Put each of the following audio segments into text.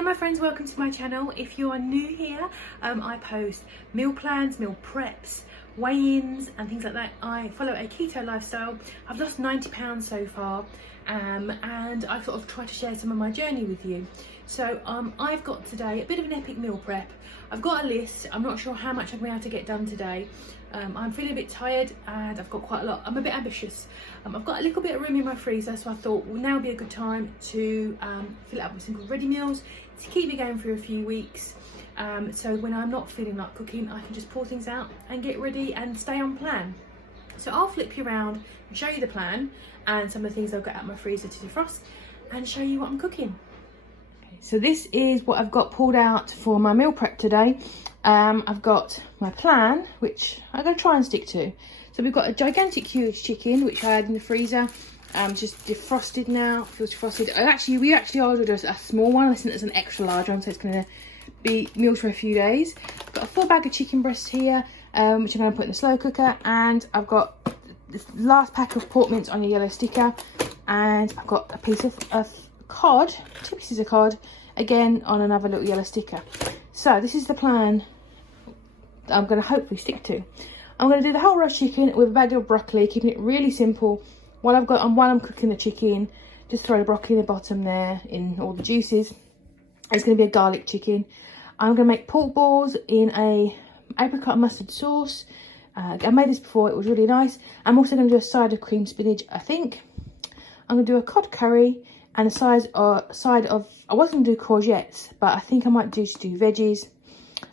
Hi my friends, welcome to my channel. If you are new here, I post meal plans, meal preps, weigh-ins and things like that. I follow a keto lifestyle. I've lost 90 pounds so far, and I sort of try to share some of my journey with you. So I've got today a bit of an epic meal prep. I've got a list. I'm not sure how much I'm going to be able to get done today. I'm feeling a bit tired and I've got quite a lot. I'm a bit ambitious. I've got a little bit of room in my freezer, so I thought well, now would be a good time to fill it up with some good ready meals to keep me going for a few weeks. So when I'm not feeling like cooking, I can just pour things out and get ready and stay on plan. So I'll flip you around and show you the plan and some of the things I've got out of my freezer to defrost and show you what I'm cooking. So this is what I've got pulled out for my meal prep today. I've got my plan, which I'm going to try and stick to. So we've got a gigantic huge chicken, which I had in the freezer. Just defrosted now, feels defrosted. We actually ordered a small one. I think there's an extra large one, so it's going to be meals for a few days. I've got a full bag of chicken breasts here, which I'm going to put in the slow cooker. And I've got this last pack of pork mince on a yellow sticker. And I've got a piece of cod, 2 pieces of cod, again on another little yellow sticker. So this is the plan that I'm going to hopefully stick to. I'm going to do the whole roast chicken with a bag of broccoli, keeping it really simple. While I'm cooking the chicken, just throw the broccoli in the bottom there in all the juices. It's going to be a garlic chicken. I'm going to make pork balls in a apricot mustard sauce. I made this before, it was really nice. I'm also going to do a side of cream spinach, I think. I'm going to do a cod curry and a side of, I was going to do courgettes, but I think I might do veggies.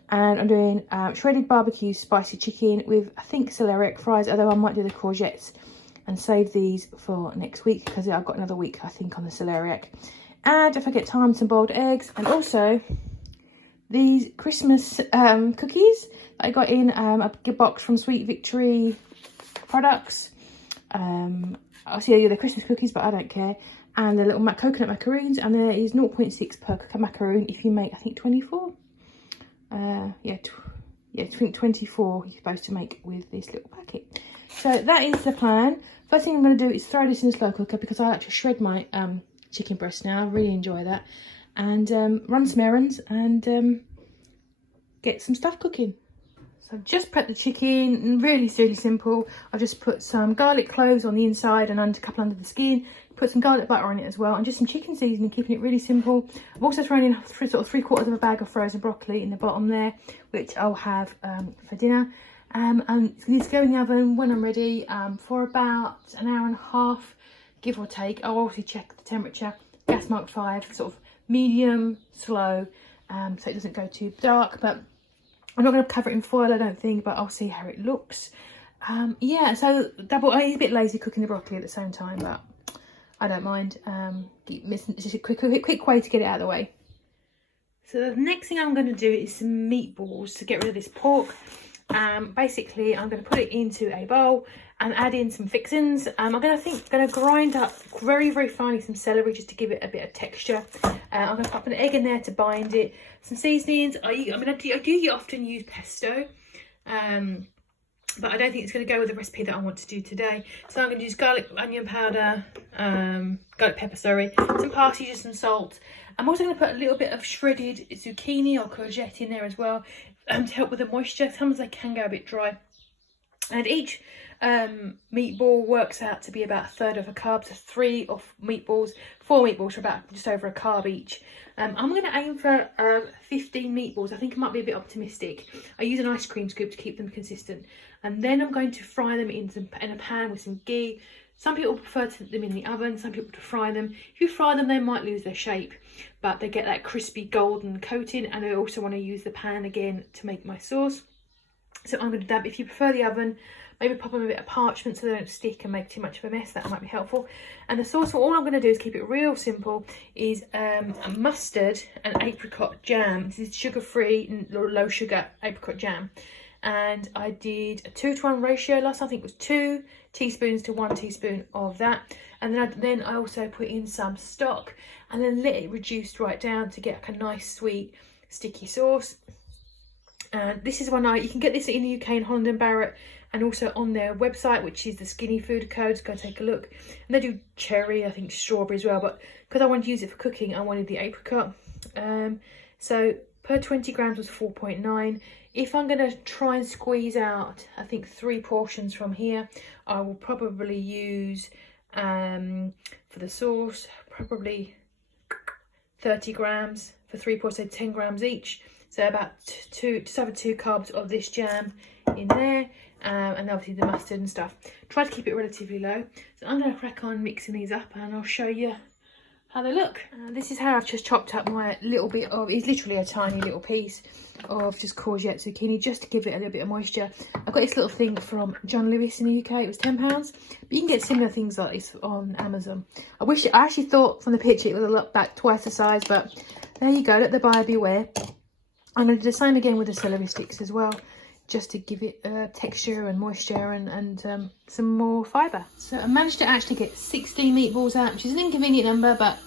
And I'm doing shredded barbecue spicy chicken with, I think, celeriac fries, although I might do the courgettes and save these for next week because I've got another week, I think, on the celeriac. And if I get time, some boiled eggs, and also these Christmas cookies that I got in a box from Sweet Victory products. I'll see you the Christmas cookies, but I don't care. And the little coconut macaroons, and there is 0.6 per macaroon if you make, I think, 24. I think 24 you're supposed to make with this little packet. So that is the plan. First thing I'm going to do is throw this in the slow cooker because I like to shred my chicken breast now. I really enjoy that. And run some errands and get some stuff cooking. So I've just prepped the chicken, really simple. I've just put some garlic cloves on the inside and a couple under the skin. Put some garlic butter on it as well, and just some chicken seasoning, keeping it really simple. I've also thrown in sort of 3/4 of a bag of frozen broccoli in the bottom there, which I'll have for dinner. And it's going in the oven when I'm ready for about an hour and a half, give or take. I'll obviously check the temperature. Gas mark 5, sort of medium, slow, so it doesn't go too dark. But I'm not going to cover it in foil, I don't think, but I'll see how it looks. Yeah, so it's a bit lazy cooking the broccoli at the same time, but I don't mind. It's just a quick way to get it out of the way. So the next thing I'm going to do is some meatballs to get rid of this pork. Basically, I'm going to put it into a bowl and add in some fixings. I'm going to grind up very finely some celery just to give it a bit of texture. I'm going to pop an egg in there to bind it. Some seasonings. I do often use pesto. But I don't think it's going to go with the recipe that I want to do today. So I'm going to use garlic, onion powder, garlic pepper, some parsley, just some salt. I'm also going to put a little bit of shredded zucchini or courgette in there as well to help with the moisture. Sometimes they can go a bit dry. And each meatball works out to be about 1/3 of a carb. So 4 meatballs for about just over a carb each. I'm going to aim for 15 meatballs. I think I might be a bit optimistic. I use an ice cream scoop to keep them consistent. And then I'm going to fry them in a pan with some ghee. Some people prefer to put them in the oven. Some people to fry them. If you fry them, they might lose their shape, but they get that crispy golden coating. And I also want to use the pan again to make my sauce. So I'm going to if you prefer the oven, maybe pop them a bit of parchment so they don't stick and make too much of a mess. That might be helpful. And the sauce, all I'm going to do is keep it real simple, is a mustard and apricot jam. This is sugar-free, low sugar apricot jam. And I did a 2-to-1 ratio last time. I think it was 2 teaspoons to 1 teaspoon of that. And then I also put in some stock and then let it reduce right down to get like a nice sweet sticky sauce. And this is one you can get this in the UK in Holland and Barrett, and also on their website, which is the Skinny Food Codes. Go take a look. And they do cherry, I think strawberry as well, but because I wanted to use it for cooking, I wanted the apricot. So per 20 grams was 4.9. If I'm going to try and squeeze out, I think 3 portions from here, I will probably use, for the sauce, probably 30 grams for 3 portions, so 10 grams each. So about just over 2 carbs of this jam in there, and obviously the mustard and stuff. Try to keep it relatively low. So I'm going to crack on mixing these up, and I'll show you how they look. This is how I've just chopped up my little bit of, it's literally a tiny little piece of just courgette zucchini, just to give it a little bit of moisture. I've got this little thing from John Lewis in the UK. It was £10, but you can get similar things like this on Amazon. I actually thought from the picture it was a lot back twice the size, but there you go, let the buyer beware. I'm going to do the same again with the celery sticks as well, just to give it texture and moisture and some more fibre. So I managed to actually get 16 meatballs out, which is an inconvenient number, but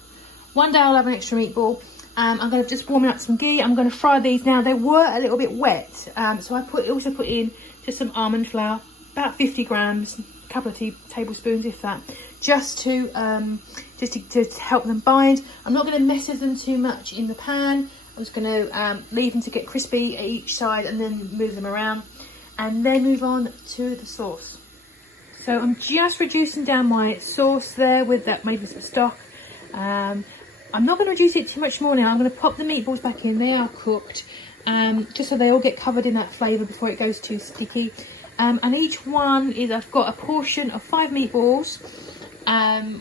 one day I'll have an extra meatball. I'm going to just warm up some ghee. I'm going to fry these now. They were a little bit wet, so I also put in just some almond flour, about 50 grams, a couple of tablespoons if that, just to help them bind. I'm not going to mess with them too much in the pan. I'm just going to leave them to get crispy at each side and then move them around, and then move on to the sauce. So I'm just reducing down my sauce there with that, maybe some stock. I'm not going to reduce it too much more now. I'm going to pop the meatballs back in. They are cooked, just so they all get covered in that flavour before it goes too sticky. And each one is, I've got a portion of 5 meatballs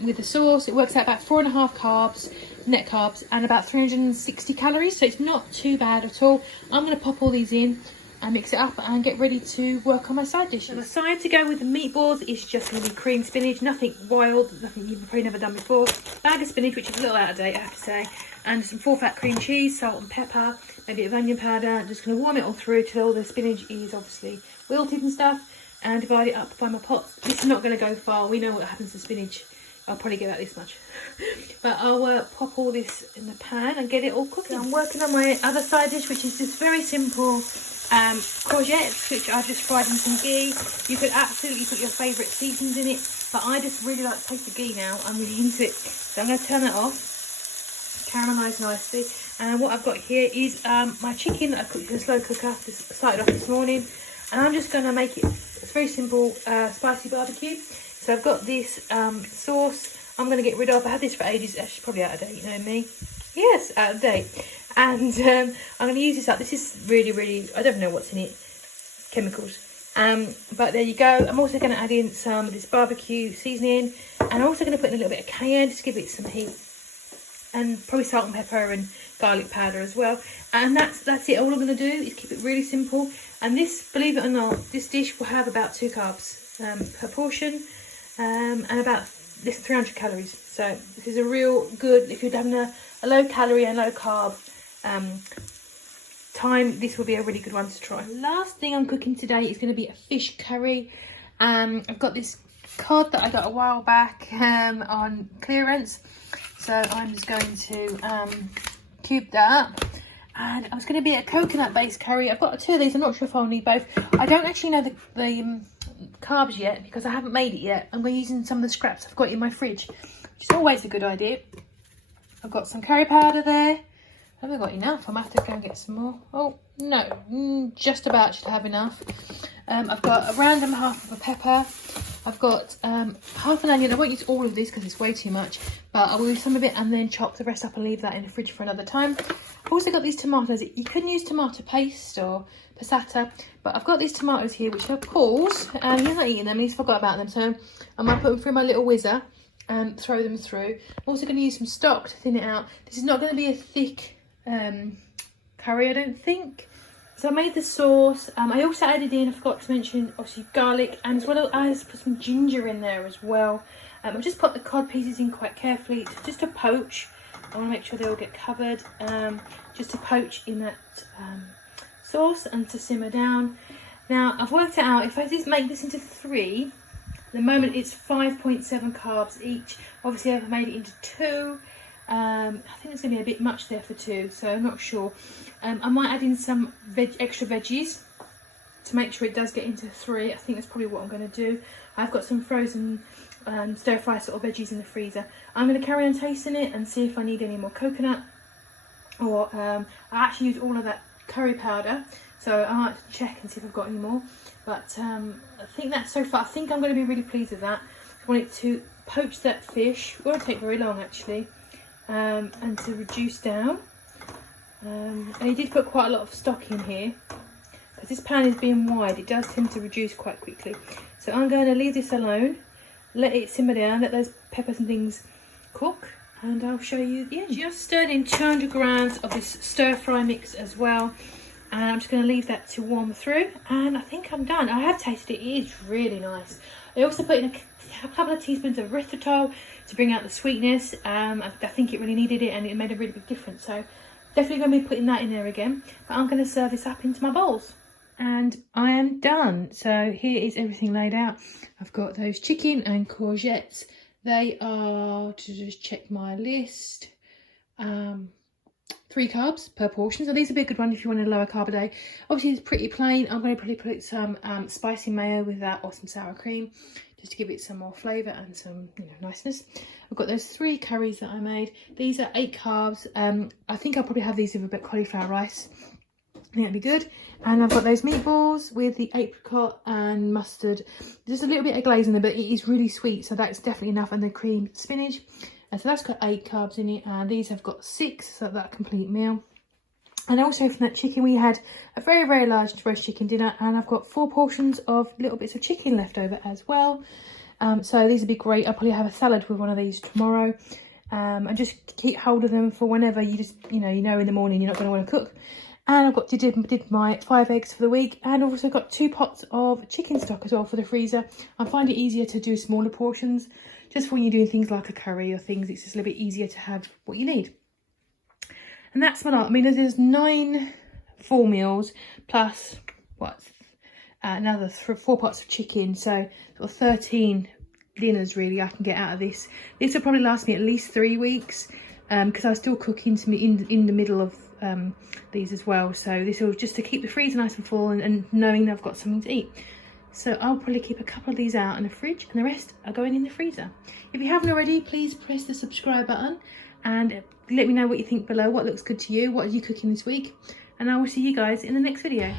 with the sauce. It works out about 4.5 carbs, net carbs, and about 360 calories. So it's not too bad at all. I'm going to pop all these in and mix it up and get ready to work on my side dishes. So the side to go with the meatballs is just going to be creamed spinach, nothing wild, nothing you've probably never done before. Bag of spinach, which is a little out of date, I have to say, and some full fat cream cheese, salt and pepper, maybe a bit of onion powder. I'm just going to warm it all through till all the spinach is obviously wilted and stuff, and divide it up by my pot. This is not going to go far. We know what happens to spinach. I'll probably get about this much. But I'll pop all this in the pan and get it all cooking. So I'm working on my other side dish, which is just very simple courgettes, which I've just fried in some ghee. You could absolutely put your favourite seasonings in it, but I just really like the taste of ghee now. I'm really into it. So I'm going to turn that off, caramelise nicely. And what I've got here is my chicken that I cooked in a slow cooker. Just started off this morning, and I'm just going to make it, it's very simple, spicy barbecue. So I've got this sauce I'm going to get rid of. I had this for ages. Actually, probably out of date, you know me. Yes, out of date. And I'm going to use this up. This is really, really, I don't know what's in it. Chemicals. But there you go. I'm also going to add in some of this barbecue seasoning. And I'm also going to put in a little bit of cayenne, just to give it some heat. And probably salt and pepper and garlic powder as well. And that's it. All I'm going to do is keep it really simple. And this, believe it or not, this dish will have about 2 carbs per portion. And about this 300 calories. So this is a real good, if you're having a low calorie and low carb time, this will be a really good one to try. Last thing I'm cooking today is going to be a fish curry. I've got this cod that I got a while back on clearance, so I'm just going to cube that up. And I was going to be a coconut based curry. I've got 2 of these. I'm not sure if I'll need both. I don't actually know the carbs yet because I haven't made it yet, and we're using some of the scraps I've got in my fridge, which is always a good idea. I've got some curry powder there. I haven't got enough. I might have to go and get some more. Oh no, just about should have enough. I've got a random half of a pepper. I've got half an onion. I won't use all of this because it's way too much, but I will use some of it and then chop the rest up and leave that in the fridge for another time. I've also got these tomatoes. You can use tomato paste or passata, but I've got these tomatoes here which are Paul's, and he's not eating them, he's forgot about them, so I might put them through my little whizzer and throw them through. I'm also going to use some stock to thin it out. This is not going to be a thick curry, I don't think. So I made the sauce. I also added in, I forgot to mention, obviously garlic, and as well as put some ginger in there as well. I've just put the cod pieces in quite carefully, just to poach. I want to make sure they all get covered, just to poach in that sauce and to simmer down. Now I've worked it out, if I just make this into 3, at the moment it's 5.7 carbs each. Obviously I've made it into 2. I think there's going to be a bit much there for 2, so I'm not sure. I might add in some extra veggies to make sure it does get into 3. I think that's probably what I'm going to do. I've got some frozen stir fry sort of veggies in the freezer. I'm going to carry on tasting it and see if I need any more coconut. or I actually used all of that curry powder, so I might check and see if I've got any more. But I think that's so far. I think I'm going to be really pleased with that. I want it to poach that fish. It won't take very long actually, and to reduce down. And he did put quite a lot of stock in here, because this pan is being wide, it does tend to reduce quite quickly. So I'm going to leave this alone, let it simmer down, let those peppers and things cook, and I'll show you the end. Just stirred in 200 grams of this stir fry mix as well, and I'm just going to leave that to warm through, and I think I'm done. I have tasted it, it is really nice. I also put in a couple of teaspoons of erythritol to bring out the sweetness. I think it really needed it, and it made a really big difference. So definitely going to be putting that in there again, but I'm going to serve this up into my bowls. And I am done. So here is everything laid out. I've got those chicken and courgettes. They are, to just check my list, 3 carbs per portion. So these would be a good one if you want a lower carb a day. Obviously it's pretty plain. I'm going to probably put some spicy mayo with that, or some sour cream, just to give it some more flavour and some, you know, niceness. I've got those 3 curries that I made. These are 8 carbs. I think I'll probably have these with a bit of cauliflower rice. I think that'd be good. And I've got those meatballs with the apricot and mustard. Just a little bit of glaze in there, but it is really sweet, so that's definitely enough. And the creamed spinach. And so that's got 8 carbs in it, and these have got 6, so that complete meal. And also from that chicken, we had a very, very large roast chicken dinner, and I've got 4 portions of little bits of chicken left over as well. So these would be great. I'll probably have a salad with one of these tomorrow. And just keep hold of them for whenever you just, you know in the morning you're not going to want to cook. And I've got did my 5 eggs for the week, and I've also got 2 pots of chicken stock as well for the freezer. I find it easier to do smaller portions, just for when you're doing things like a curry or things. It's just a little bit easier to have what you need. And that's my lot. I mean, there's 9 full meals plus another 4 pots of chicken, so sort of 13 dinners really I can get out of this. This will probably last me at least 3 weeks, because I still cook in the middle of these as well. So this will just to keep the freezer nice and full, and knowing that I've got something to eat. So I'll probably keep a couple of these out in the fridge, and the rest are going in the freezer. If you haven't already, please press the subscribe button and let me know what you think below. What looks good to you? What are you cooking this week? And I will see you guys in the next video.